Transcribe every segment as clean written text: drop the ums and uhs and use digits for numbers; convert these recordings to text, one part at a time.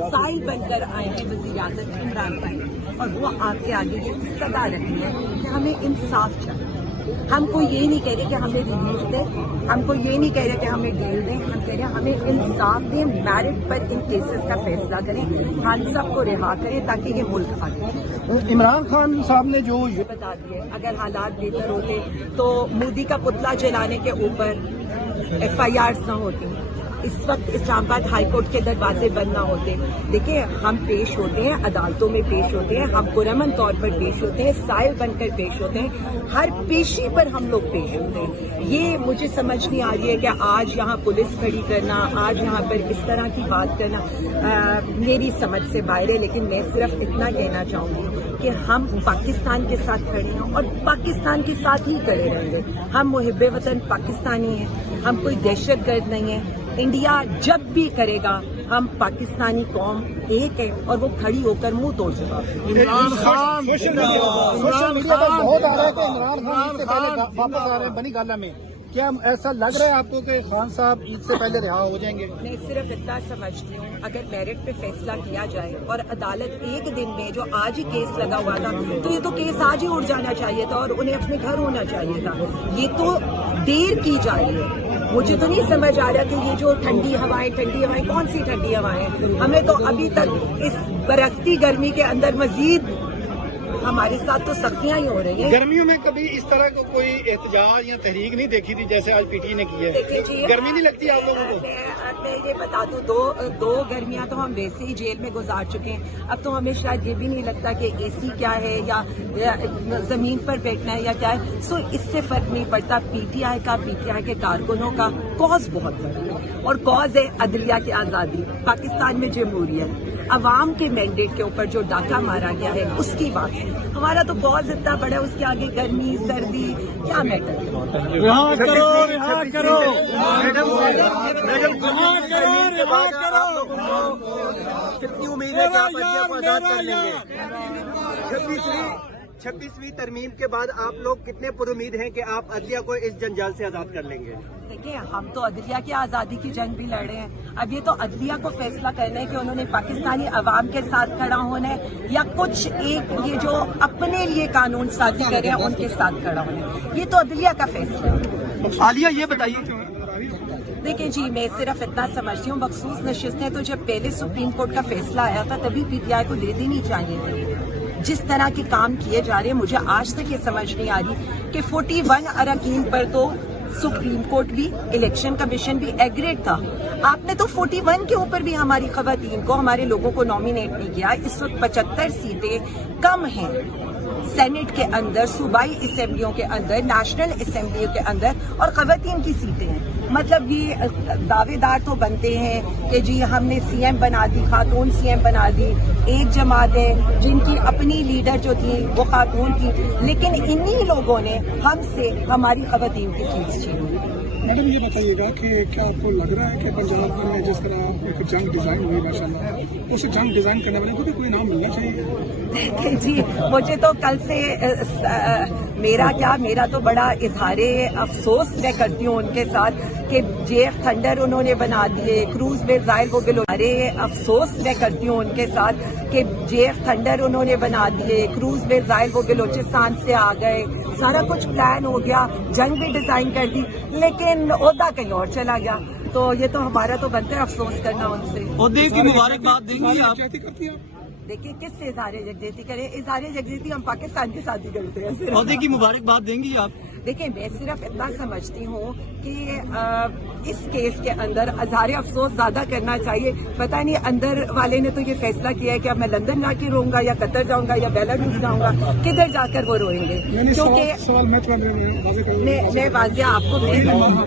साइल बनकर आए हैं वज़ीर आज़म इमरान खान और वो आपके आगे ये इस्तदा रखी है कि हमें इंसाफ चाहिए। हमको ये नहीं कह रहे कि हमें रिलीफ दें, हमको ये नहीं कह रहे कि हमें डील दें, हम कह रहे हैं हमें इंसाफ दें, मेरिट पर इन केसेस का फैसला करें, खान साहब को रिहा करें ताकि ये मुल्क आगे। इमरान खान साहब ने जो बता दिए अगर हालात बेहतर होते तो मोदी का पुतला जलाने के ऊपर FIRs न होती, इस वक्त इस्लामाबाद हाई कोर्ट के दरवाजे बंद ना होते। देखिए हम पेश होते हैं, अदालतों में पेश होते हैं, हम पुरअमन तौर पर पेश होते हैं, साइल बनकर पेश होते हैं, हर पेशी पर हम लोग पेश होते हैं। ये मुझे समझ नहीं आ रही है कि आज यहाँ पुलिस खड़ी करना, आज यहाँ पर इस तरह की बात करना मेरी समझ से बाहर है। लेकिन मैं सिर्फ इतना कहना चाहूँगी कि हम पाकिस्तान के साथ खड़े हैं और पाकिस्तान के साथ ही खड़े रहेंगे। हम मुहिब्बे वतन पाकिस्तानी हैं, हम कोई दहशतगर्द नहीं है। इंडिया जब भी करेगा हम पाकिस्तानी कौम एक है और वो खड़ी होकर मुंह तोड़ जवाब देगी। इमरान खान सोशल मीडिया पर बहुत आ रहा है कि इमरान खान इससे पहले वापस आ रहे हैं बनी गाला में। क्या ऐसा लग रहा है आपको कि खान साहब ईद से पहले रिहा हो जाएंगे? मैं सिर्फ इतना समझती हूँ अगर मेरिट पे फैसला किया जाए और अदालत एक दिन में, जो आज ही केस लगा हुआ था तो ये तो केस आज ही उड़ जाना चाहिए था और उन्हें अपने घर होना चाहिए था। ये तो देर की जा रही है। मुझे तो नहीं समझ आ रहा कि ये जो ठंडी हवाएं कौन सी ठंडी हवाएं, हमें तो अभी तक इस बरसती गर्मी के अंदर मजीद हमारे साथ तो सख्तियां ही हो रही हैं। गर्मियों में कभी इस तरह को कोई एहतजाज या तहरीक नहीं देखी थी जैसे आज PT ने की है? गर्मी नहीं लगती आप लोगों को? मैं ये बता दूं, दो गर्मियां तो हम वैसे ही जेल में गुजार चुके हैं। अब तो हमें शायद ये भी नहीं लगता कि AC क्या है या जमीन पर बैठना है या क्या है। सो इससे फर्क नहीं पड़ता। PTI के कारकुनों का कॉज बहुत बड़ा है और कॉज है अदलिया की आज़ादी, पाकिस्तान में जमहूरियत, अवाम के मैंडेट के ऊपर जो डाका मारा गया है उसकी बात है। हमारा तो कॉज इतना बड़ा है, उसके आगे गर्मी सर्दी क्या मैटर। रिहा करो, रिहा करो, कितनी उम्मीद है कि आप अदलिया को आजाद कर लेंगे? 26वीं तरमीम के बाद आप लोग कितने पुरुमीद हैं कि आप अदलिया को इस जंजाल से आजाद कर लेंगे? देखिए हम तो अदलिया की आज़ादी की जंग भी लड़ रहे हैं। अब ये तो अदलिया को फैसला करना है कि उन्होंने पाकिस्तानी अवाम के साथ खड़ा होना है या कुछ एक ये जो अपने लिए कानून साजी कर रहे हैं उनके साथ खड़ा होना है। ये तो अदलिया का फैसला है। आलिया ये बताइए। देखिए जी, मैं सिर्फ इतना समझती हूँ मखसूस नशिस्तें तो जब पहले सुप्रीम कोर्ट का फैसला आया था तभी PTI को दे देनी चाहिए थी। जिस तरह के काम किए जा रहे हैं मुझे आज तक ये समझ नहीं आ रही कि 41 अरकान पर तो सुप्रीम कोर्ट भी, इलेक्शन कमीशन भी एग्रेड था। आपने तो 41 के ऊपर भी हमारी खवातीन को, हमारे लोगों को नॉमिनेट नहीं किया। इस वक्त 75 सीटें कम हैं सेनेट के अंदर, सूबाई असेंबलियों के अंदर, नेशनल असेंबलियों के अंदर और खवातीन की सीटें हैं। मतलब ये दावेदार तो बनते हैं कि जी हमने CM बना दी, खातून CM बना दी। एक जमात है जिनकी अपनी लीडर जो थी वो खातून थी, लेकिन इन्हीं लोगों ने हमसे हमारी खवातीन की सीट छीनी। मैडम ये बताइएगा कि क्या आपको लग रहा है कि पंजाब में जिस तरह एक जंग डिजाइन हुई माशाल्लाह, उस जंग डिजाइन करने वाले को भी कोई नाम मिलना चाहिए? जी मुझे तो कल से मेरा तो बड़ा इजहारे अफसोस मैं करती हूँ उनके साथ कि JF थंडर उन्होंने बना दिए, क्रूज मिसाइल वो अफसोस मैं करती हूँ उनके साथ कि JF थंडर उन्होंने बना दिए, क्रूज मिसाइल वो बलोचिस्तान से आ गए, सारा कुछ प्लान हो गया, जंग भी डिजाइन कर दी, लेकिन ओहदा कहीं और चला गया। तो ये तो हमारा तो बनता है अफसोस करना उनसे। ओहदे की मुबारकबाद देंगी आप? देखिए किससे इज़हारे यकजहती करें? इज़हारे यकजहती हम पाकिस्तान के साथ ही करते हैं। ओहदे की मुबारकबाद देंगी आप? देखिए मैं सिर्फ इतना समझती हूँ कि इस केस के अंदर इज़हारे अफसोस ज्यादा करना चाहिए। पता नहीं अंदर वाले ने तो ये फैसला किया है कि अब मैं लंदन जाके रहूंगा या कतर जाऊंगा या बेलारूस जाऊंगा, किधर जाकर वो रोएंगे? क्योंकि मैं वाजिया आपको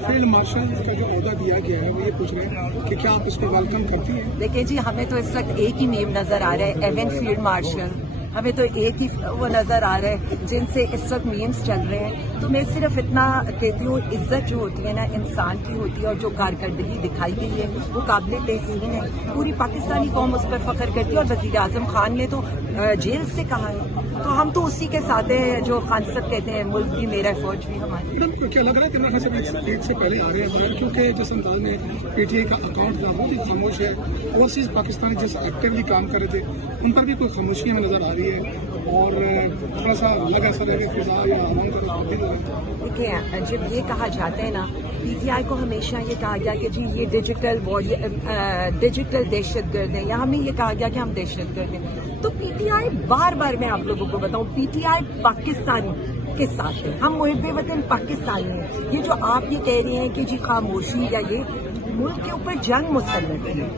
फील्ड मार्शल का जो ओहदा दिया गया है वो ये पूछ रहे हैं कि क्या आप इसको वेलकम करती हैं? देखिए जी हमें तो इस वक्त एक ही नेम नजर आ रहा है, एवन फील्ड मार्शल। हमें तो एक ही वो नजर आ रहा है जिनसे इस वक्त मीम्स चल रहे हैं। तो मैं सिर्फ इतना कहती हूँ, इज्जत जो होती है ना इंसान की होती है, और जो कारकर्दगी दिखाई गई है वो काबिल तहसीन है। पूरी पाकिस्तानी कौम उस पर फख्र करती है, और वजीर आजम खान ने तो जेल से कहा है, तो हम तो उसी के साथ हैं जो खान साहब कहते हैं मुल्क भी मेरा फौज भी हमारी। मैडम क्या लग रहा है कि इमरान खान साहब एक से पहले आ रहे हैं बाहर, क्योंकि जिस अंदाज में पीटीआई का अकाउंट था वो भी खामोश है, ओवरसीज पाकिस्तानी जैसे एक्टिवली काम कर रहे थे उन पर भी कोई खामोशी हमें नजर आ रही है, और थोड़ा सा लग ऐसा रहे फिजा या आवाम का तब्दील हो रहा है। देखिए, जब ये कहा जाता है ना, पीटीआई को हमेशा ये कहा गया कि जी ये डिजिटल डिजिटल दहशतगर्द है, या हमें ये कहा गया कि हम दहशतगर्द हैं। तो पीटीआई बार बार मैं आप लोगों को बताऊं, पीटीआई पाकिस्तान के साथ है, हम मुहिब्बे वतन पाकिस्तानी हैं। ये जो आप ये कह रहे हैं कि जी खामोशी या ये, मुल्क के ऊपर जंग मुसल्लत है,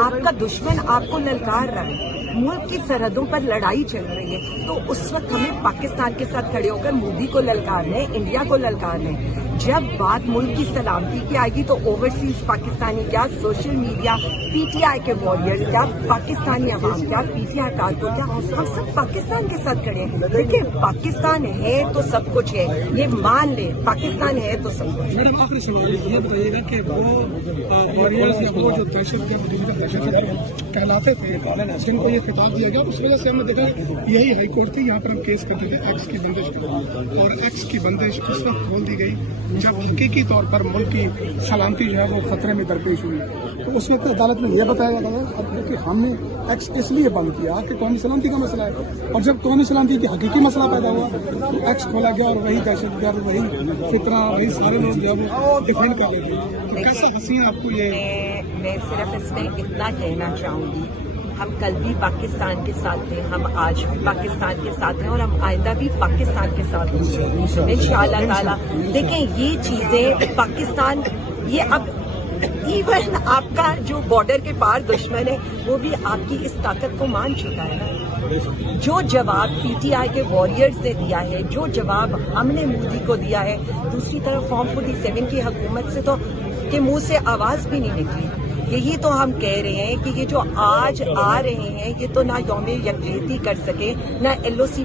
आपका दुश्मन आपको ललकार रहा है, मुल्क की सरहदों पर लड़ाई चल रही है, तो उस वक्त हमें पाकिस्तान के साथ खड़े होकर मोदी को ललकारना है, इंडिया को ललकारना है। जब बात मुल्क की सलामती की आएगी तो ओवरसीज पाकिस्तानी क्या, सोशल मीडिया, पीटीआई के वॉरियर्स क्या, पाकिस्तानी अवाम क्या, पीटीआई कारकुन क्या, हम सब पाकिस्तान के साथ खड़े हैं। देखिए, पाकिस्तान है तो सब कुछ है, ये मान ले, पाकिस्तान है तो सब कुछ। मैडम आखिरी सवाल ये बताइएगा कि वो वॉरियर्स या वो जो दहशत कहलाते थे जिनको ये खिताब दिया गया, उस वजह से हमने देखा यही हाई कोर्ट थी, यहाँ पर हम केस करते थे एक्स की बंदिश पर, और एक्स की बंदिश किस वक्त खोल दी गई जब हकीकी तौर पर मुल्क की सलामती जो है वो खतरे में दरपेश हुई। तो उस वक्त अदालत में यह बताया गया कि हमने एक्स इसलिए बंद किया कि कौमी सलामती का मसला है, और जब कौमी सलामती की हकीकी मसला पैदा हुआ तो एक्स खोला गया, और वही दहशतगर्द, वही फितना, वही सारे लोग जो है वो डिफेंड कर रहे थे। तो कैसा हंसी आपको ये? मैं सिर्फ इसमें इतना कहना चाहूंगी, हम कल भी पाकिस्तान के साथ थे, हम आज भी पाकिस्तान के साथ हैं, और हम आइंदा भी पाकिस्तान के साथ होंगे इंशाअल्लाह ताला। देखें, ये चीजें पाकिस्तान, ये अब इवन आपका जो बॉर्डर के पार दुश्मन है वो भी आपकी इस ताकत को मान चुका है। जो जवाब पीटीआई के वॉरियर्स ने दिया है, जो जवाब हमने मोदी को दिया है, दूसरी तरफ फॉर्म 47 की हुकूमत से तो के मुंह से आवाज भी नहीं निकली। यही तो हम कह रहे हैं कि ये जो आज आ रहे हैं ये तो ना यौम यकजहती कर सके, ना LOC